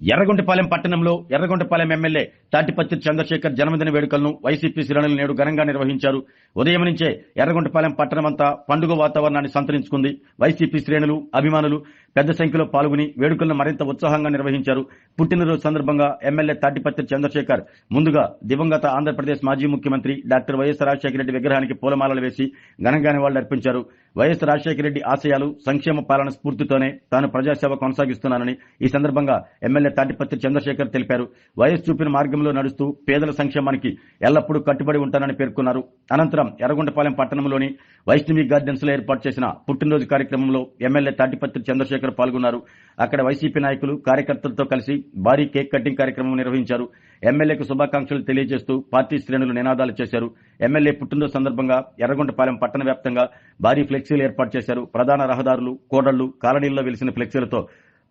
ఎర్రగొండపాలెం పట్టణంలో ఎర్రగొండపాలెం ఎమ్మెల్యే తాటిపత్రి చంద్రశేఖర్ జన్మదిన వేడుకలను వైసీపీ శ్రేణులు నేడు ఘనంగా నిర్వహించారు. ఉదయం నుంచే ఎర్రగొండపాలెం పట్టణమంతా పండుగ వాతావరణాన్ని సంతరించుకుంది. వైసీపీ శ్రేణులు, అభిమానులు పెద్ద సంఖ్యలో పాల్గొని వేడుకలను మరింత ఉత్సాహంగా నిర్వహించారు. పుట్టినరోజు సందర్భంగా ఎమ్మెల్యే తాటిపత్రి చంద్రశేఖర్ ముందుగా దివంగత ఆంధ్రప్రదేశ్ మాజీ ముఖ్యమంత్రి డాక్టర్ వైఎస్ రాజశేఖర రెడ్డి విగ్రహానికి పూలమాలలు వేసి ఘనంగా నివాళులర్పించారు. వైఎస్ రాజశేఖర రెడ్డి ఆశయాలు, సంక్షేమ పాలన స్ఫూర్తితోనే తాను ప్రజాసేవ కొనసాగిస్తున్నానని ఈ సందర్భంగా ఎమ్మెల్యే తాటిపత్రి చంద్రశేఖర్ తెలిపారు. వైఎస్ చూపిన మార్గంలో నడుస్తూ పేదల సంక్షేమానికి ఎల్లప్పుడూ కట్టుబడి ఉంటానని పేర్కొన్నారు. అనంతరం ఎర్రగొండపాలెం పట్టణంలోని వైష్ణవి గార్డెన్స్ లో ఏర్పాటు చేసిన పుట్టినరోజు కార్యక్రమంలో ఎమ్మెల్యే తాటిపత్రి చంద్రశేఖర్ పాల్గొన్నారు. అక్కడ వైసీపీ నాయకులు, కార్యకర్తలతో కలిసి భారీ కేక్ కటింగ్ కార్యక్రమం నిర్వహించారు. ఎమ్మెల్యేకు శుభాకాంక్షలు తెలియజేస్తూ పార్టీ శ్రేణులు నినాదాలు చేశారు. ఎమ్మెల్యే పుట్టినరోజు సందర్భంగా ఎర్రగొండపాలెం పట్టణ వ్యాప్తంగా భారీ ఫ్లెక్సీలు ఏర్పాటు చేశారు. ప్రధాన రహదారులు, కూడళ్లు, కాలనీల్లో వెలిసిన ఫ్లెక్సీలతో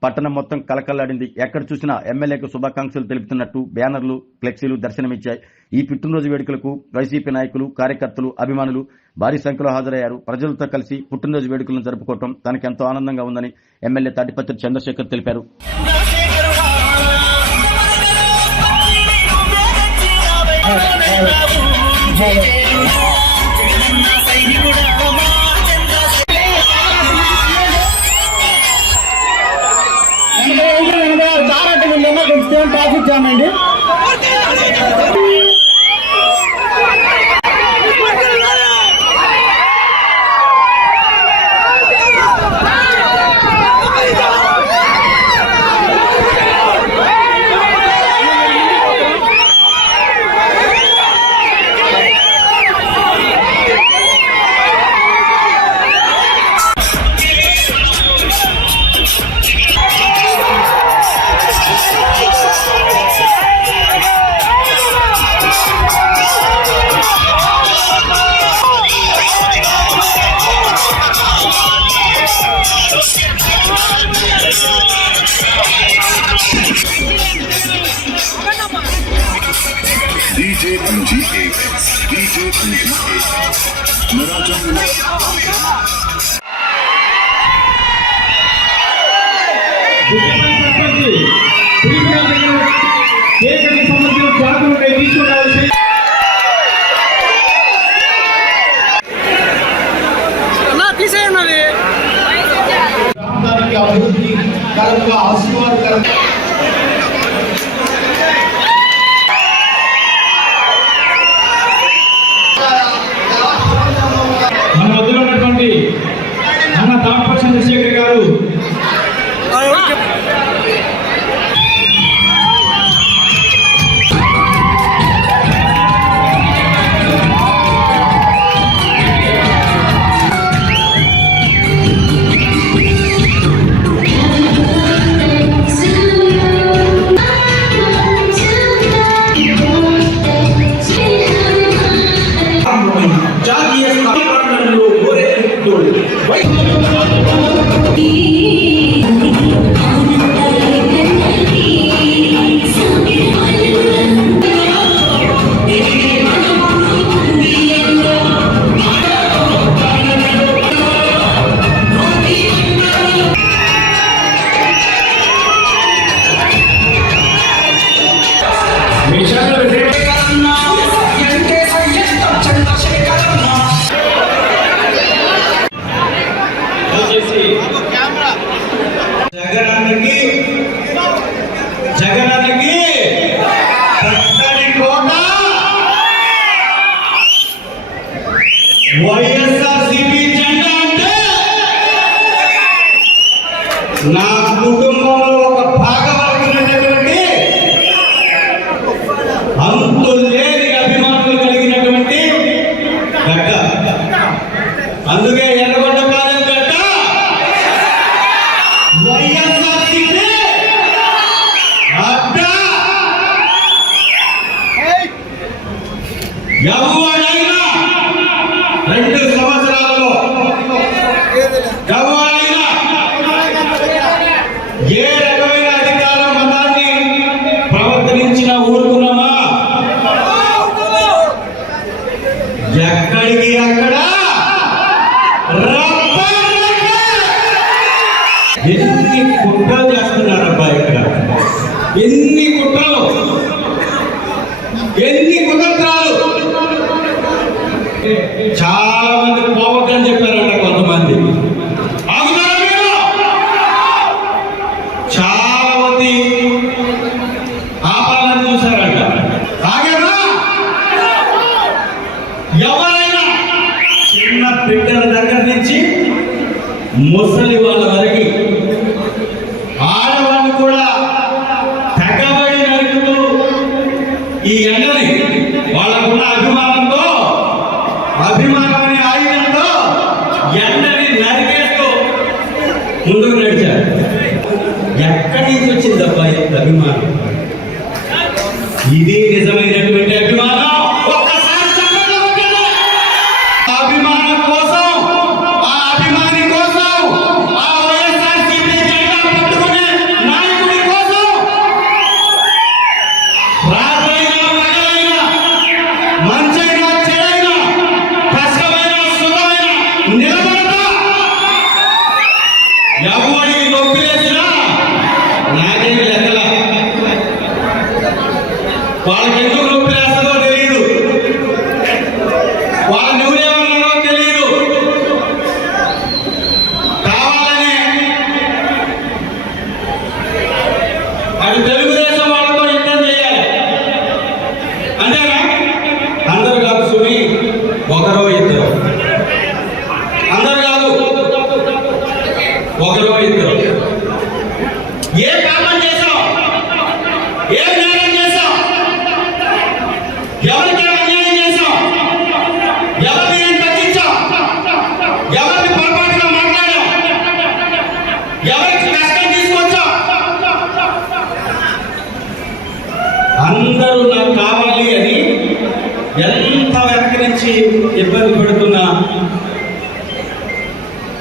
పట్టణం మొత్తం కలకల్లాడింది. ఎక్కడ చూసినా ఎమ్మెల్యేకు శుభాకాంక్షలు తెలుపుతున్నట్టు బ్యానర్లు, ఫ్లెక్సీలు దర్శనమిచ్చాయి. ఈ పుట్టినరోజు వేడుకలకు వైసీపీ నాయకులు, కార్యకర్తలు, అభిమానులు భారీ సంఖ్యలో హాజరయ్యారు. ప్రజలతో కలిసి పుట్టినరోజు వేడుకలను జరుపుకోవడం తనకెంతో ఆనందంగా ఉందని ఎమ్మెల్యే తాటిపత్రి చంద్రశేఖర్ తెలిపారు. పాటించామండి. DJ అభివృద్ధి కరంగా ఆశీర్వాదకరంగా మన వద్ద ఉన్నటువంటి అన్న తాటిపత్రి చంద్రశేఖర్ గారు జగనానికి వైఎస్ఆర్సీపీ జెండా అంటే నా కుటుంబంలో ఒక భాగమైనటువంటి అంతులేని అభిమానులు కలిగినటువంటి గడ్డ. అందుకే ఎర్రగొండపాలెం గడ్డ వైఎస్ఆర్సీపీ అడ్డ. ఎవరైనా 2 సంవత్సరాలలో ఎవరైనా ఏ రకమైన అధికార మతాన్ని ప్రవర్తించిన ఊరుకున్నామా? ఎక్కడికి అక్కడ ఎన్ని కుట్రలు చేస్తున్నారబ్బా ఇక్కడ. అమరావతి ఆపాలని చూశారంట. ఆగేనా? ఎవరైనా చిన్న బిడ్డల దగ్గర నుంచి ముసలి వాళ్ళ వరకు ఆడవాళ్ళు కూడా తెగబడి నరుకుతూ ఈ ఎండని వాళ్ళకున్న అభిమానంతో, అభిమానం అనే ఆయుధంతో ఎండని నరికేస్తూ ముందుకు నడిచారు. ఎక్కడి నుంచి వచ్చిందబ్బా ఇంత అభిమానం? ఇది నిజమైనటువంటి అభిమానం. ఒక్కసారి చెప్పండి ఒకటి. ఆ అభిమానం కోసం, ఆ అభిమాని కోసం, ఆ వైఎస్ఆర్సీపీ జెండా పట్టుకునే నాయకుడి కోసం రాత్రైనా పగలైనా, మంచైనా చెడైనా, కష్టమైన సుఖమైన నిలబడతా. ఎవడికి నొప్పి లేచినా నాకేమి లెక్కల. వాళ్ళకి ఎందుకు నొప్పి లేస్తుందో తెలియదు, వాళ్ళ నువ్వులేమన్నారో తెలియదు. కావాలని అటు తెలుగుదేశం వాళ్ళతో యుద్ధం చేయాలి అంతేనా? అందరు కాదు సుమి, ఒకరో ఇద్దరు. అందరు కాదు, ఒకరో ఇద్దరు. ఏ పాపం చేశాం? ఏ న్యాయం చేశాం? ఎవరికి అన్యాయం చేశాం? ఎవరిని ఏం తగ్గించాం? ఎవరిని పొరపాటుగా మాట్లాడాం? ఎవరికి కష్టం తీసుకొచ్చాం? అందరూ నాకు కావాలి అని ఎంత వెనక నుంచి ఇబ్బంది పడుతున్నా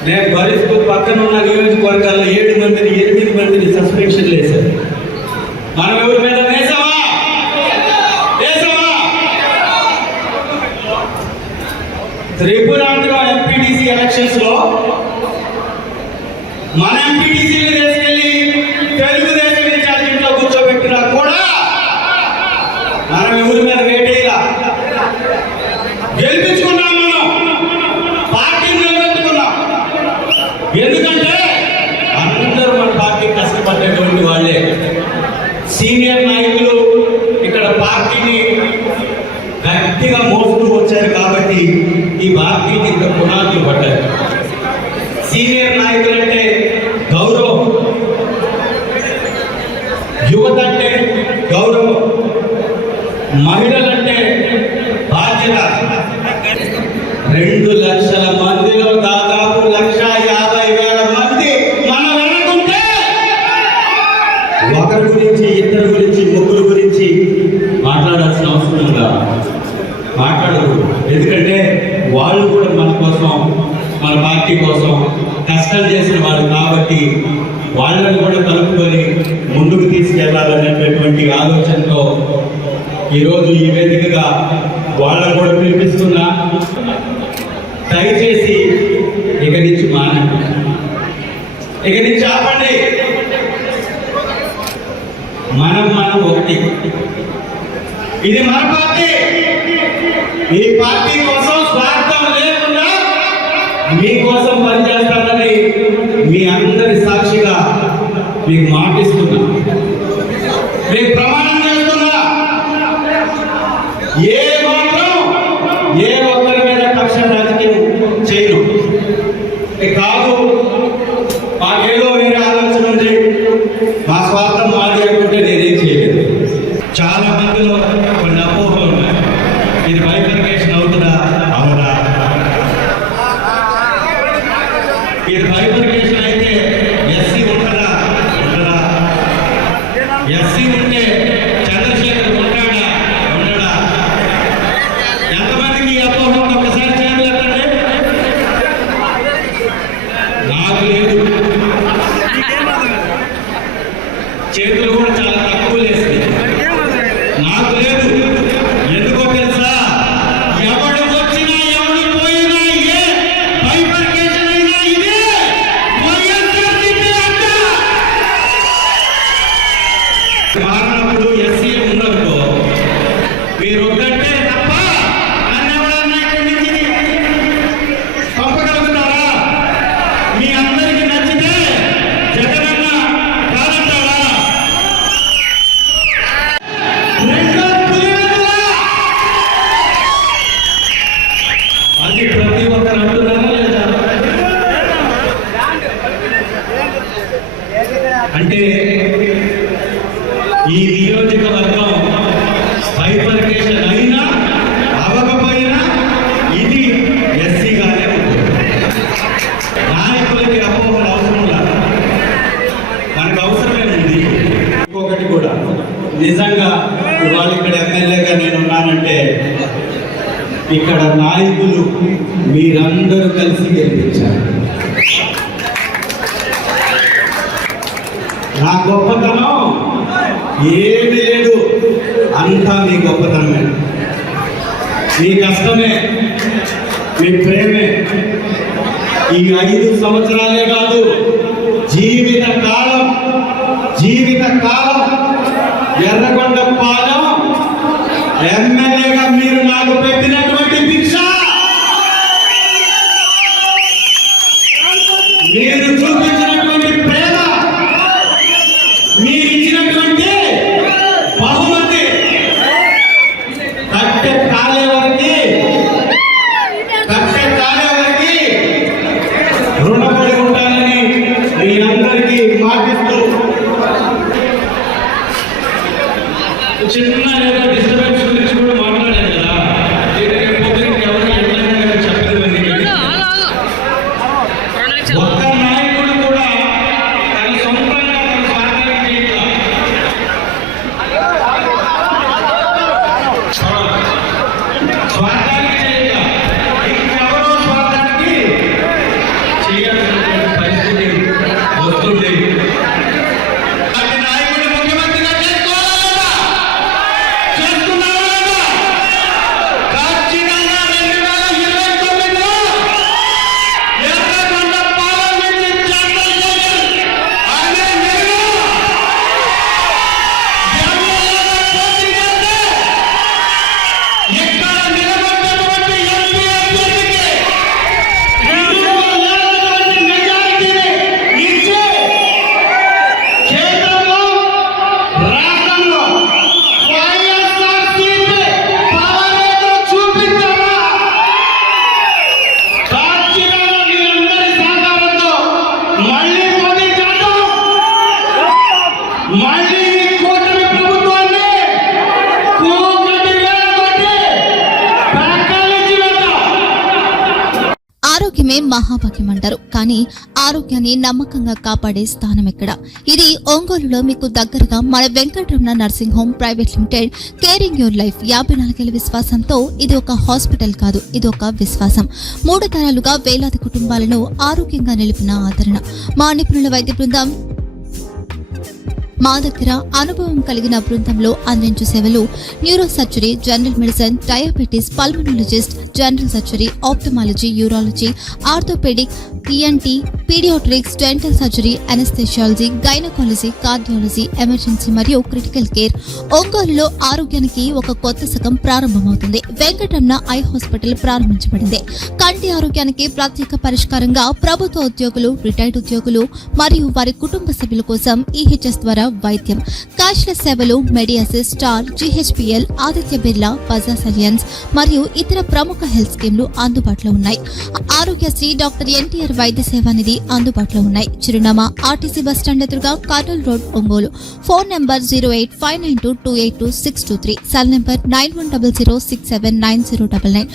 నేను భరిస్తూ పక్కనున్న నియోజకవర్గాల్లో 7 మందిని 8 మందిని సస్పెన్షన్ వేశారు. మనం ఎవరి మీద వేసామా? వేసామా? త్రిపురాంధ్ర ఎంపీటీసీ ఎలక్షన్స్ లో మన ఎంపీటీసీని తీసుకెళ్లి తెలుగుదేశం ఇన్ఛార్జింట్లో కూర్చోబెట్టినా కూడా మనం ఎవరి మీద వేటేలా గెలిపించుకున్నాం. మనం పార్టీని నిలబెట్టుకున్నాం. ఎందుకంటే అందరూ మన పార్టీ కష్టపడ్డటువంటి వాళ్ళే. సీనియర్ నాయకులు ఇక్కడ పార్టీని గట్టిగా మోస్తూ వచ్చారు కాబట్టి ఈ పార్టీకి ఇంత పునాదులు పడ్డారు. సీనియర్ నాయకులు అంటే గౌరవం, యువత అంటే గౌరవం, మహిళలంటే బాధ్యత. 2 లక్షల మందిలో దాదాపు 1,50,000 మంది మన వెనకుంటే ఒకరి గురించి, ఇద్దరు గురించి, ముగ్గురు గురించి మాట్లాడాల్సిన అవసరం ఉందా? మాట్లాడకూడదు. ఎందుకంటే వాళ్ళు కూడా మన కోసం, మన పార్టీ కోసం కష్టం చేసిన వాళ్ళు కాబట్టి వాళ్ళని కూడా కలుపుకొని ముందుకు తీసుకెళ్లాలనేటటువంటి ఆలోచనతో ఈరోజు ఈ వేదికగా వాళ్ళని కూడా పిలిపిస్తున్నా. దయచేసి ఇక నుంచి మానండి, ఇక నుంచి ఆపండి. మనం ఒకటి. ఇది మన పార్టీ. ఈ పార్టీ కోసం స్వార్థం లేకుండా మీకోసం పనిచేస్తానని మీ అందరి సాక్షిగా మీకు మాటిస్తున్నా, మీకు ప్రమాణం చేస్తున్నా. ఏ మాత్రం ఏ ఒక్కరి మీద కక్ష రాజకీయం చేయను. కాదు, మాకేదో వేరే ఆలోచన ఉంది, మా స్వార్థం మాది అనుకుంటే నేనేం చేయలేదు. చాలా మందిలో కొన్ని అపోహలు ఉన్నాయి. ఇది బైఫర్కేషన్ అవుతుందా? అవునా? ఇది బైఫర్కేషన్ అయితే ఎస్సీ ఉంటుందా? ఉండదా? ఎస్సీ ఉంటే చంద్రశేఖర్ ఉంటాడా? ఉండడా? ఎంతమందికి ఈ అపోహ ఒకసారి చేయలేదండి? నాకు లేదు. చేతులు కూడా చాలా తక్కువ లేస్తుంది. నాకు లేదు. ఎందుకో తెలుసా? ఎవడు వచ్చినా ఎవడు పోయినా ఏ బైఫర్కేషన్ అయినా ఇదే వైఎస్ఆర్సీపీ అంట. మారినప్పుడు ఎస్సీ ఉన్నదో మీరు ఒక్కటే తప్ప అన్నెవడన్నా ఇక్కడి నుంచి పంపగలుగుతారా? మీ అందరికీ నచ్చితే జగనన్న కాదంటారా? ఈ నియోజకవర్గం బైఫర్కేషన్ అయినా అవ్వకపోయినా ఇది ఎస్సీగానే ఉంటుంది. నాయకులకి అపోహలు అవసరం లేదు, మనకు అవసరమే ఉంది. ఇంకొకటి కూడా నిజంగా ఇవాళ ఇక్కడ ఎమ్మెల్యేగా నేను ఉన్నానంటే ఇక్కడ నాయకులు మీరందరూ కలిసి గెలిపించారు. నా గొప్పతనం ఏమీ లేదు, అంతా మీ గొప్పతనమే, మీ కష్టమే, మీ ప్రేమే. ఈ 5 సంవత్సరాలే కాదు, జీవిత కాలం ఎర్రగొండపాలెం ఎమ్మెల్యేగా మీరు నాకు పెట్టినటువంటి భిక్ష, మీరు చూపించినటువంటి ప్రేమ, మీరు ఇచ్చినటువంటి బహుమతి కట్టె కాలే వరకు రుణపడి ఉంటానని మీ అందరికీ మాటిస్తూ చిన్న ఏదో డిస్టర్బెన్స్ గురించి కూడా మాట్లాడాను కదా. ఒక్క నాయకుడు కూడా తన సొంతంగా తన స్వార్థానికి చేయక ఇంకెవరో స్వార్థానికి చేయాల్సినటువంటి పరిస్థితి వస్తుంది. ఆరోగ్యమే మహాభాగ్యం అంటారు, కానీ ఆరోగ్యాన్ని నమ్మకంగా కాపాడే స్థానం ఎక్కడ? ఇది ఒంగోలులో మీకు దగ్గరగా మన Venkataramana nursing home private limited. Caring your life 54 ఏళ్ల విశ్వాసంతో ఇది ఒక హాస్పిటల్ కాదు, ఇది ఒక విశ్వాసం. 3 తరాలుగా వేలాది కుటుంబాలను ఆరోగ్యంగా నిలిపిన ఆదరణ. మా నిపుణుల వైద్య బృందం మా దగ్గర అనుభవం కలిగిన బృందంలో అందించే సేవలు neuro surgery, general medicine, diabetes, pulmonologist, general surgery, ophthalmology, urology, orthopaedic, ENT, paediatrics, dental surgery, anaesthesiology, gynaecology, cardiology, emergency మరియు క్రిటికల్ కేర్. ఒంగోలులో ఆరోగ్యానికి ఒక కొత్త శకం ప్రారంభమవుతుంది. వెంకటరమణ ఐ హాస్పిటల్ ప్రారంభించబడింది. కంటి ఆరోగ్యానికి ప్రత్యేక పరిష్కారంగా ప్రభుత్వ ఉద్యోగులు, రిటైర్డ్ ఉద్యోగులు మరియు వారి కుటుంబ సభ్యుల కోసం ఈహెచ్ఎస్ ద్వారా వైద్యం. క్యాష్లెస్ సేవలు Medi Assist, Star, GHPL, Aditya Birla, Bajaj Allianz మరియు ఇతర ప్రముఖ హెల్త్ స్కీమ్లు అందుబాటులో ఉన్నాయి. ఆరోగ్యశ్రీ, డాక్టర్ ఎన్టీఆర్ వైద్య సేవా నిధి అందుబాటులో ఉన్నాయి. చిరునామా ఆర్టీసీ బస్ స్టాండ్ ఎదురుగా, Kurnool road, Ongole. Phone number 08592282623, cell number 9100679099.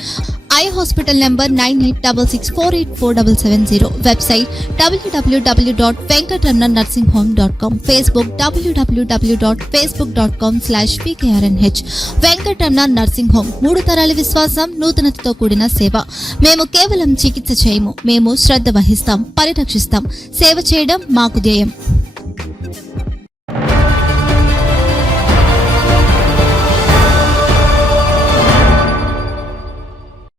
Eye hospital number 9866484770. Website www.venkatramanarsinghome.com. Facebook www.facebook.com/pkrnh. Venkataramana nursing home, 3 తరాల విశ్వాసం, నూతనతతో కూడిన సేవ. మేము కేవలం చికిత్స చేయము, మేము శ్రద్ధ వహిస్తాం, పరిరక్షిస్తాం. సేవ చేయడం మాకు ధ్యేయం.